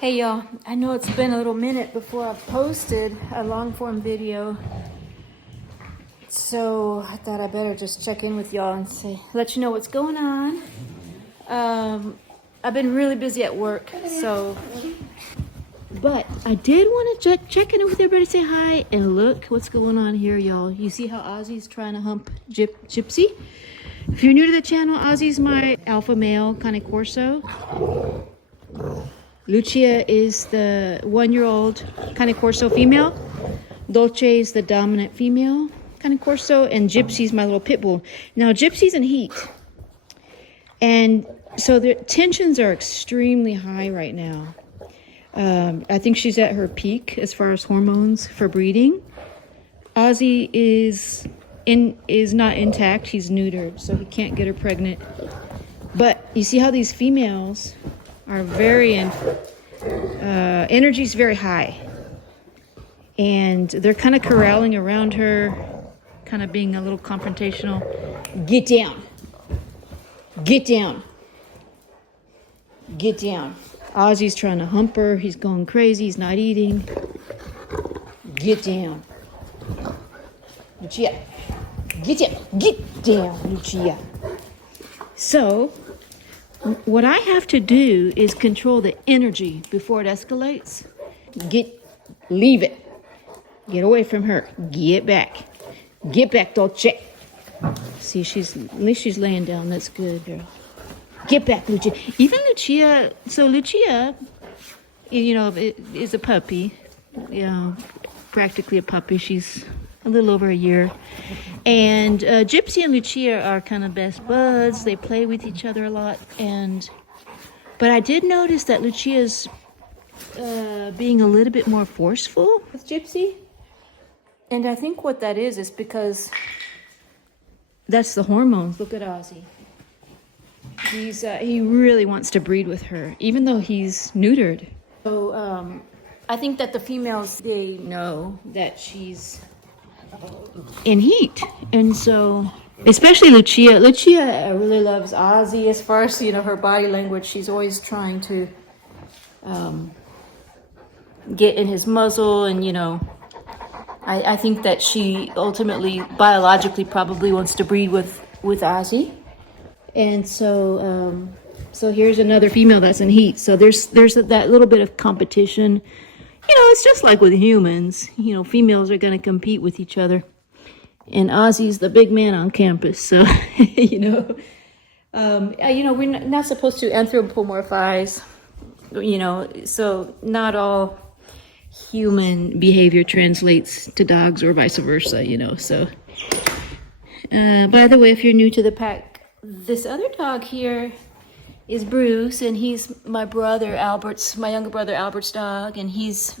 Hey y'all, I know it's been a little minute before I've posted a long form video, so I thought I better just check in with y'all and let you know what's going on. I've been really busy at work, but I did want to check in with everybody, say hi, and look what's going on here, y'all. You see how Ozzy's trying to hump Gypsy? If you're new to the channel, Ozzy's my alpha male, Cane Corso. Lucia is the 1-year-old Cane Corso female. Dolce is the dominant female Cane Corso, and Gypsy's my little pit bull. Now Gypsy's in heat, and so the tensions are extremely high right now. I think she's at her peak as far as hormones for breeding. Ozzy is not intact. He's neutered, so he can't get her pregnant. But you see how these females are energy's very high, and they're kind of corralling around her, kind of being a little confrontational. Get down, get down, get down. Ozzy's trying to hump her. He's going crazy. He's not eating. Get down, Lucia. Get down, Lucia. So what I have to do is control the energy before it escalates. Leave it. Get away from her. Get back, Dolce. See, at least she's laying down. That's good, girl. Get back, Lucia. Even Lucia. So Lucia, is a puppy. Practically a puppy. She's a little over a year. And Gypsy and Lucia are kind of best buds. They play with each other a lot. But I did notice that Lucia's being a little bit more forceful with Gypsy. And I think what that is because that's the hormones. Look at Ozzy. He really wants to breed with her, even though he's neutered. So I think that the females, they know that she's in heat, and so especially Lucia really loves Ozzy. As far as her body language, she's always trying to get in his muzzle, and I think that she ultimately biologically probably wants to breed with Ozzy. And so here's another female that's in heat, so there's that little bit of competition. It's just like with humans. Females are going to compete with each other. And Ozzy's the big man on campus. So, we're not supposed to anthropomorphize, so not all human behavior translates to dogs or vice versa, So, by the way, if you're new to the pack, this other dog here is Bruce, and he's my younger brother Albert's dog, and he's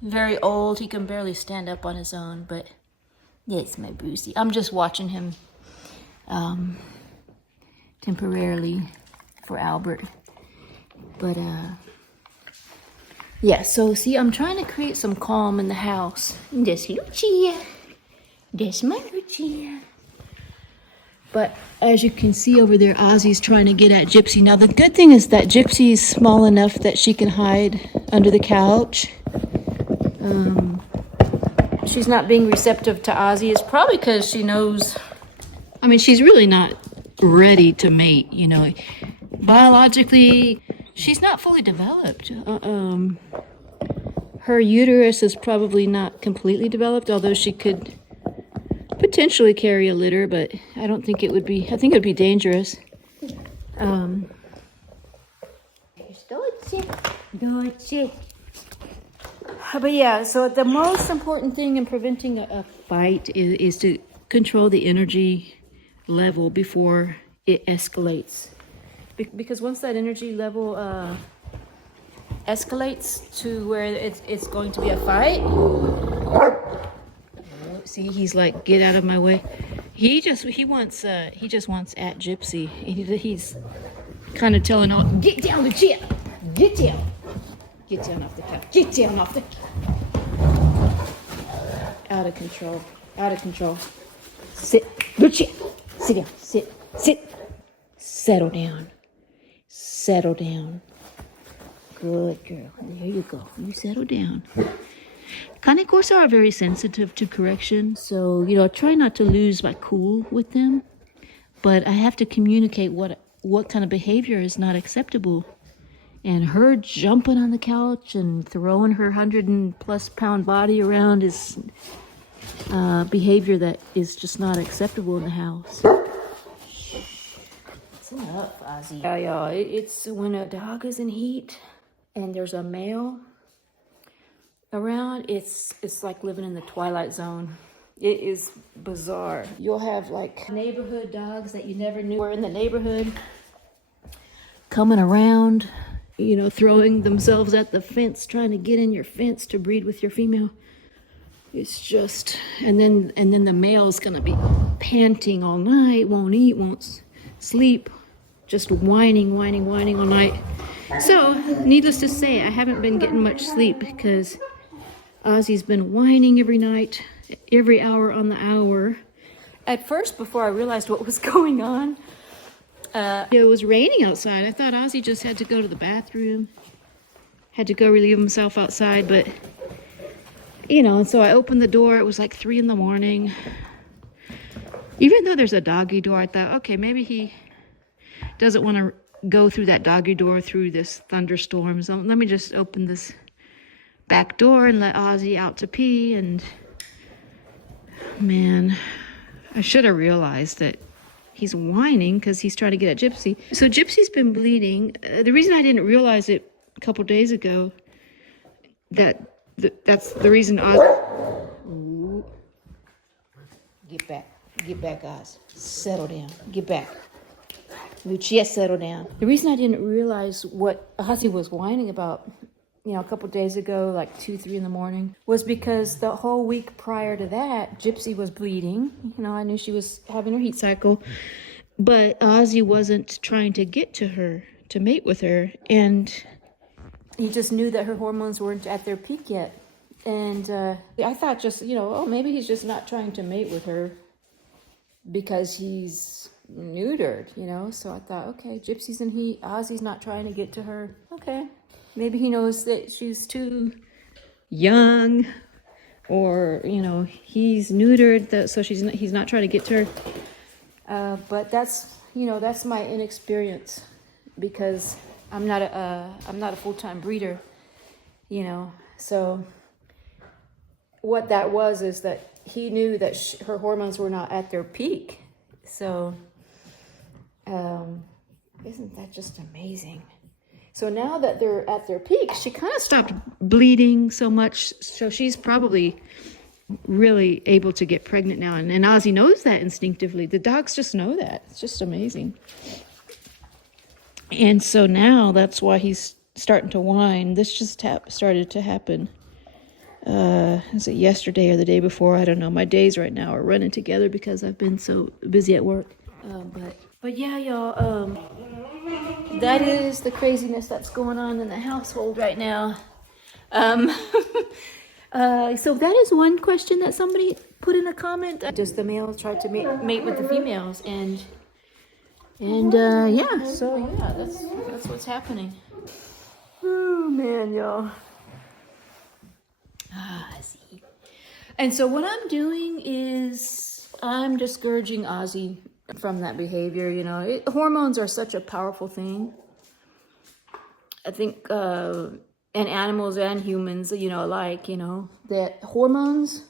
very old. He can barely stand up on his own, but yes, my Brucey. I'm just watching him temporarily for Albert. But yeah, so see, I'm trying to create some calm in the house. That's Lucia. That's my Lucia. But as you can see over there, Ozzy's trying to get at Gypsy. Now, the good thing is that Gypsy is small enough that she can hide under the couch. She's not being receptive to Ozzy. It's probably because she knows, she's really not ready to mate, Biologically, she's not fully developed. Her uterus is probably not completely developed, although she could potentially carry a litter, but I don't think it would be. I think it would be dangerous. But yeah, so the most important thing in preventing a fight is to control the energy level before it escalates. Because once that energy level escalates to where it's going to be a fight. See, he's like, get out of my way. He just wants at Gypsy. He's kind of telling her, get down, Lucia, get down off the couch, get down off the. Out of control. Sit, Lucia, sit down, sit, settle down. Good girl. There you go. You settle down. Cane Corso are very sensitive to correction. So, you know, I try not to lose my cool with them. But I have to communicate what kind of behavior is not acceptable. And her jumping on the couch and throwing her 100+ pound body around is behavior that is just not acceptable in the house. It's enough, Ozzy. Yeah, y'all. It's when a dog is in heat and there's a male around, it's like living in the Twilight Zone. It is bizarre. You'll have like neighborhood dogs that you never knew were in the neighborhood coming around, you know, throwing themselves at the fence, trying to get in your fence to breed with your female. It's just, and then the male's gonna be panting all night, won't eat, won't sleep, just whining all night. So, needless to say, I haven't been getting much sleep because Ozzy's been whining every night, every hour on the hour. At first, before I realized what was going on, it was raining outside. I thought Ozzy just had to go to the bathroom, had to go relieve himself outside, but, you know, so I opened the door. It was like 3 in the morning. Even though there's a doggy door, I thought, okay, maybe he doesn't want to go through that doggy door through this thunderstorm. So let me just open this back door and let Ozzy out to pee. And man, I should have realized that he's whining because he's trying to get at Gypsy. So Gypsy's been bleeding. The reason I didn't realize it a couple days ago, that's the reason Ozzy... Ooh. Get back, Oz. Settle down. Get back. Lucia, settle down. The reason I didn't realize what Ozzy was whining about, you know, a couple days ago, like 2, 3 in the morning, was because the whole week prior to that, Gypsy was bleeding. You know, I knew she was having her heat cycle, but Ozzy wasn't trying to get to her, to mate with her, and he just knew that her hormones weren't at their peak yet. And I thought just, you know, oh, maybe he's just not trying to mate with her because he's neutered, you know. So I thought, okay, Gypsy's in heat, Ozzy's not trying to get to her. Okay, maybe he knows that she's too young, or, you know, he's neutered, so he's not trying to get to her. But that's, you know, that's my inexperience, because I'm not a full-time breeder, you know. So what that was is that he knew that her hormones were not at their peak. So isn't that just amazing? So now that they're at their peak, she kind of stopped bleeding so much. So she's probably really able to get pregnant now. And Ozzy knows that instinctively. The dogs just know that. It's just amazing. And so now that's why he's starting to whine. This just started to happen. Is it yesterday or the day before? I don't know. My days right now are running together because I've been so busy at work. But yeah, y'all, that is the craziness that's going on in the household right now. So that is one question that somebody put in a comment. Does the males try to mate with the females? And yeah, so yeah, that's what's happening. Oh man, y'all. I see. And so what I'm doing is I'm discouraging Ozzy from that behavior. You know, hormones are such a powerful thing. I think, and animals and humans, you know, alike, you know, that hormones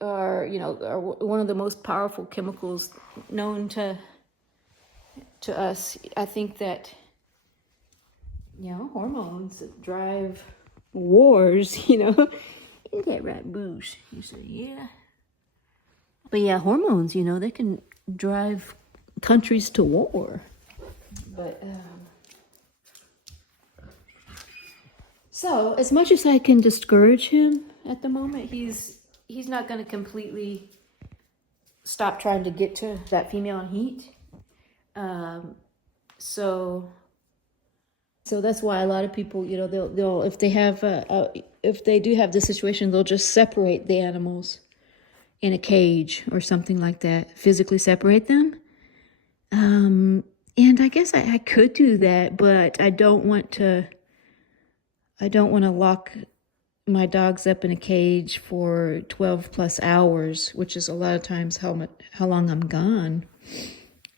are, you know, are one of the most powerful chemicals known to us. I think that, you know, hormones drive wars, you know. Is that right, Boosh? You say, yeah. But yeah, hormones, you know, they can drive countries to war. But, so as much as I can discourage him at the moment, he's not going to completely stop trying to get to that female in heat. So that's why a lot of people, you know, they'll if they have if they do have this situation, they'll just separate the animals in a cage or something like that, physically separate them. And I guess I could do that, but I don't want to lock my dogs up in a cage for 12 plus hours, which is a lot of times how long I'm gone,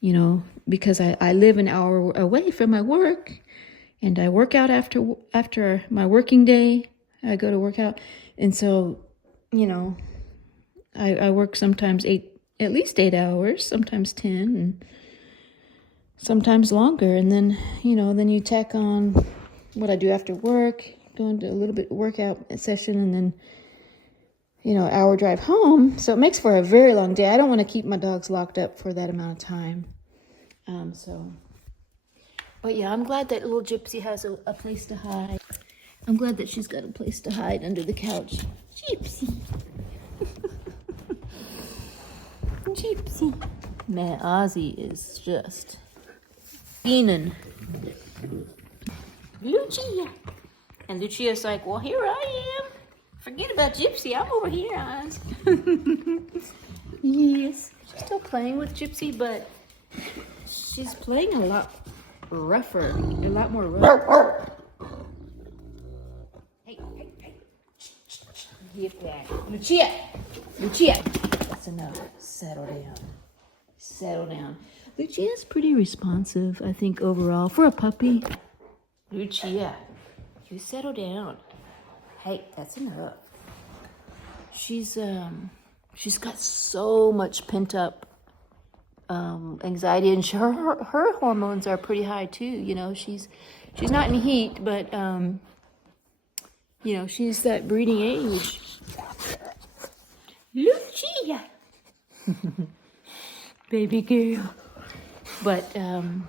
you know, because I live an hour away from my work, and I work out after my working day. I go to work out, and so, you know, I work sometimes at least 8 hours, sometimes 10, and sometimes longer. And then, you know, then you tack on what I do after work, go into a little bit workout session, and then, you know, hour drive home. So it makes for a very long day. I don't want to keep my dogs locked up for that amount of time. But yeah, I'm glad that little Gypsy has a place to hide. I'm glad that she's got a place to hide under the couch. Gypsy. Gypsy. Man, Ozzy is just fiending. Lucia. And Lucia's like, well, here I am. Forget about Gypsy. I'm over here, Oz. Yes. She's still playing with Gypsy, but she's playing a lot rougher. A lot more rough. Hey. Get back. Lucia. That's enough. Settle down. Lucia's pretty responsive, I think, overall. For a puppy. Lucia, you settle down. Hey, that's enough. She's got so much pent up anxiety, and her hormones are pretty high too. You know, she's not in heat, but you know, she's that breeding age. Lucia, baby girl. But and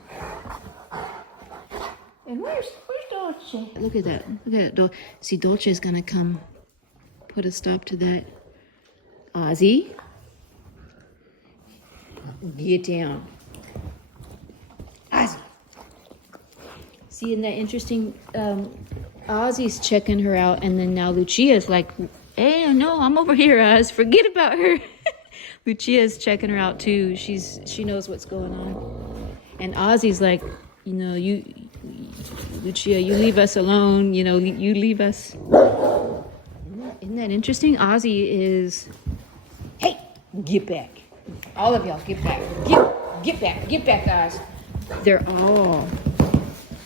where's Dolce? Look at that. See, Dolce's gonna come put a stop to that. Ozzy, get down. Ozzy. See, isn't that interesting? Ozzy's checking her out, and then now Lucia's like, hey, no, I'm over here, Oz. Forget about her. Lucia's checking her out too. She knows what's going on. And Ozzy's like, you know, Lucia, you leave us alone. You know, you leave us. Isn't that interesting? Ozzy is, hey, get back. All of y'all, get back. Get back, Oz.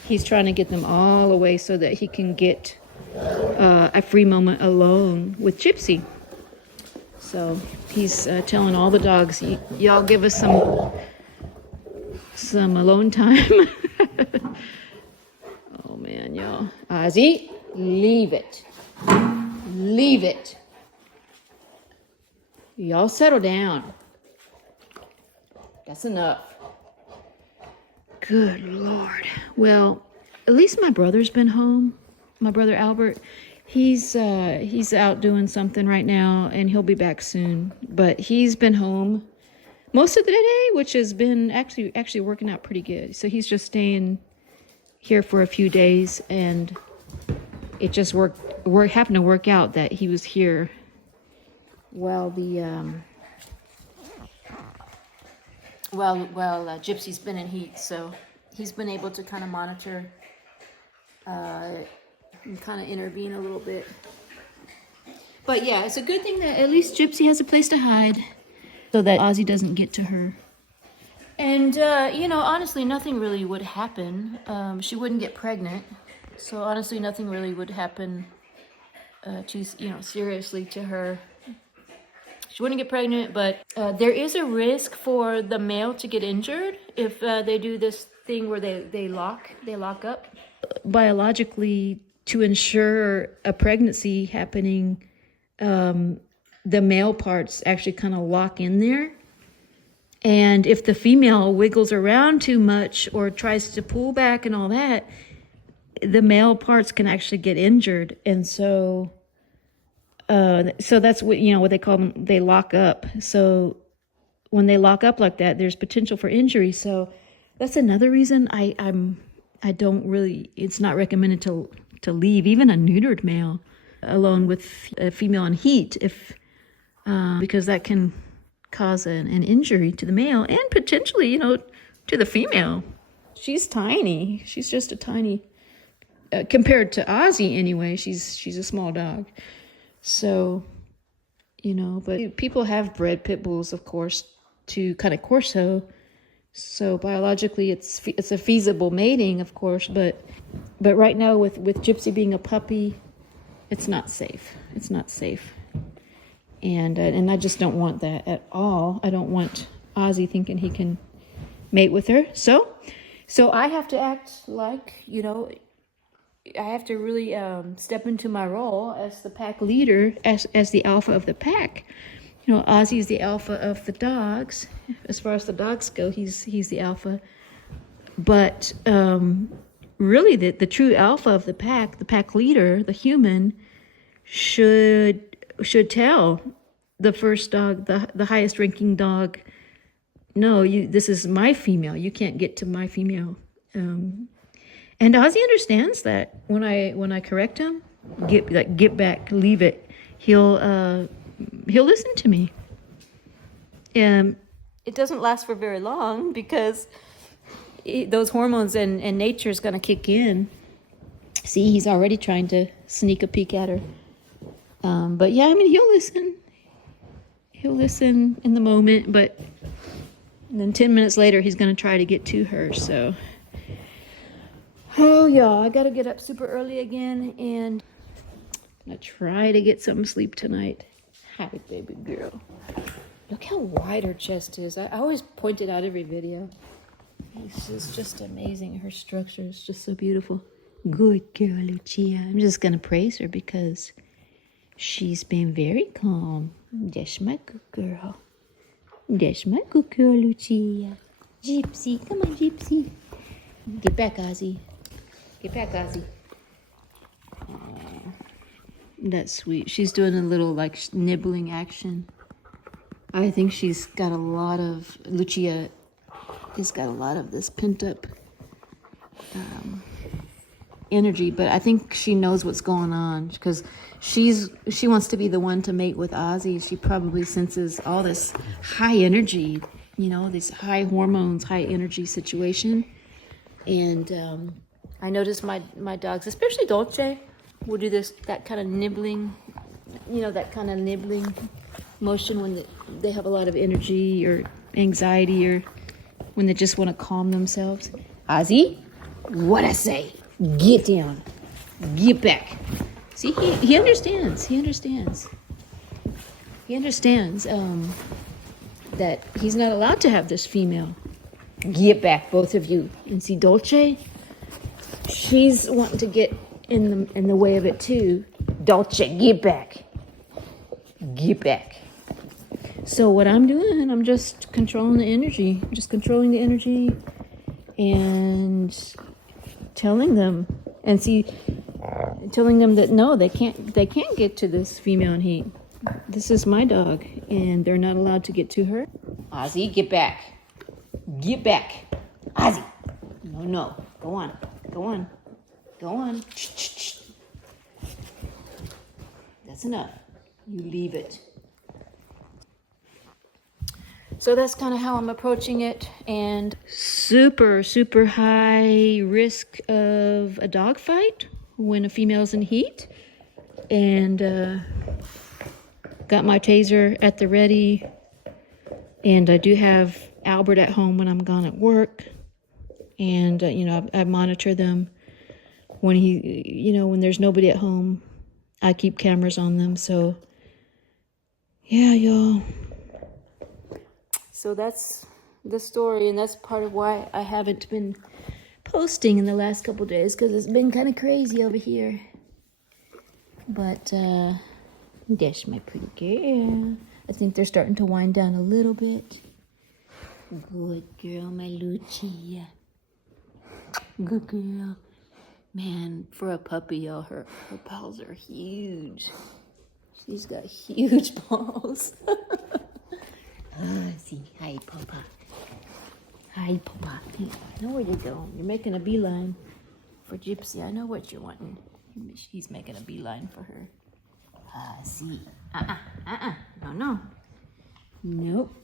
He's trying to get them all away so that he can get a free moment alone with Gypsy. So he's telling all the dogs, y'all give us some alone time. Oh man, y'all. Ozzy, leave it. Y'all settle down. That's enough. Good Lord. Well, at least my brother's been home. My brother Albert, he's out doing something right now, and he'll be back soon. But he's been home most of the day, which has been actually working out pretty good. So he's just staying here for a few days, and it just happened to work out that he was here while Gypsy's been in heat. So he's been able to kind of monitor and kind of intervene a little bit. But yeah, it's a good thing that at least Gypsy has a place to hide so that Ozzy doesn't get to her. And, you know, honestly, nothing really would happen. She wouldn't get pregnant. So honestly, nothing really would happen seriously to her. She wouldn't get pregnant, but there is a risk for the male to get injured if they do this thing where they lock up. Biologically, to ensure a pregnancy happening, the male parts actually kind of lock in there. And if the female wiggles around too much or tries to pull back and all that, the male parts can actually get injured. And so that's what they call them. They lock up. So when they lock up like that, there's potential for injury. So that's another reason I don't really. It's not recommended to leave even a neutered male alone with a female in heat because that can cause an injury to the male and potentially to the female. she's tiny. She's just a tiny, compared to Ozzy anyway, she's a small dog. So, you know, but people have bred pit bulls, of course, to Cane Corso. So biologically, it's a feasible mating, of course, but right now with Gypsy being a puppy, it's not safe. It's not safe, and I just don't want that at all. I don't want Ozzy thinking he can mate with her. So I have to act like, you know, I have to really step into my role as the pack leader, as the alpha of the pack. You know, Ozzy is the alpha of the dogs. As far as the dogs go, he's the alpha. But really, the true alpha of the pack leader, the human, should tell the first dog, the highest ranking dog, no, this is my female. You can't get to my female. And Ozzy understands that. When I correct him, get back, leave it. He'll listen to me. It doesn't last for very long because those hormones and nature is going to kick in. See, he's already trying to sneak a peek at her. But yeah, I mean, he'll listen. He'll listen in the moment, but then 10 minutes later, he's going to try to get to her. So, oh, y'all, I got to get up super early again, and I'm going to try to get some sleep tonight. Hi, baby girl. Look how wide her chest is. I always point it out every video. This is just amazing. Her structure is just so beautiful. Good girl, Lucia. I'm just going to praise her because she's been very calm. That's my good girl. That's my good girl, Lucia. Gypsy. Come on, Gypsy. Get back, Ozzy. Get back, Ozzy. That's sweet. She's doing a little, like, nibbling action. I think she's got a lot of... Lucia has got a lot of this pent-up energy, but I think she knows what's going on because she wants to be the one to mate with Ozzy. She probably senses all this high energy, you know, these high hormones, high energy situation. And I notice my dogs, especially Dolce, will do that kind of nibbling, you know, that kind of nibbling motion when they have a lot of energy or anxiety or when they just want to calm themselves. Ozzy, what I say? Get down. Get back. See, he understands. He understands. He understands that he's not allowed to have this female. Get back, both of you. And see, Dolce, she's wanting to get in the way of it too. Dolce, get back. Get back. So what I'm doing, I'm just controlling the energy. I'm just controlling the energy and telling them that no, they can't get to this female in heat. This is my dog, and they're not allowed to get to her. Ozzy, get back. Get back. Ozzy. No. Go on. That's enough. You leave it. So that's kind of how I'm approaching it, and super, super high risk of a dog fight when a female's in heat. And got my taser at the ready, and I do have Albert at home when I'm gone at work. And you know, I monitor them when when there's nobody at home. I keep cameras on them. So yeah, y'all. So that's the story, and that's part of why I haven't been posting in the last couple days, because it's been kind of crazy over here. But that's my pretty girl. I think they're starting to wind down a little bit. Good girl, my Lucia. Good girl. Man, for a puppy, y'all, her paws are huge. She's got huge paws. See, hi, Papa. Hi, Papa. I know where you're going. You're making a beeline for Gypsy. I know what you're wanting. He's making a beeline for her. See. No. Nope.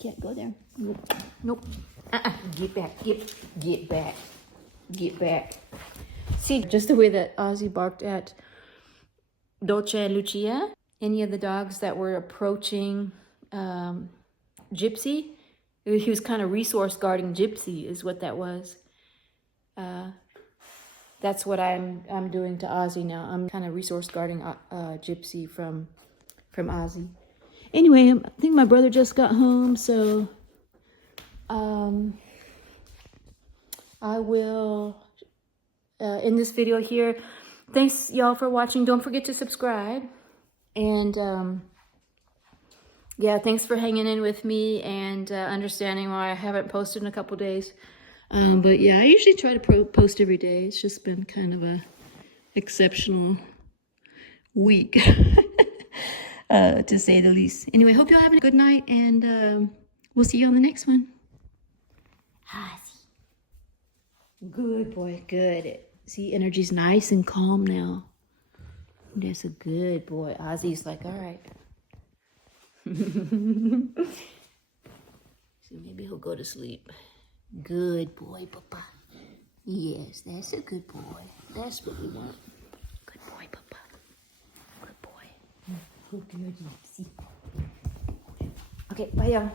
Can't go there. Nope. Nope. Get back. Get back. Get back. See, just the way that Ozzy barked at Dolce and Lucia, any of the dogs that were approaching Gypsy, he was kind of resource guarding Gypsy is what that was. That's what I'm doing to Ozzy now. I'm kind of resource guarding Gypsy from Ozzy. Anyway, I think my brother just got home, so I will end this video here. Thanks, y'all, for watching. Don't forget to subscribe. And, yeah, thanks for hanging in with me and understanding why I haven't posted in a couple days. But, yeah, I usually try to post every day. It's just been kind of a exceptional week, to say the least. Anyway, hope y'all having a good night, and we'll see you on the next one. Good boy, good. See, energy's nice and calm now. That's a good boy. Ozzy's like, all right. So maybe he'll go to sleep. Good boy, Papa. Yes, that's a good boy. That's what we want. Good boy, Papa. Good boy. Good, Gypsy. Okay, bye, y'all.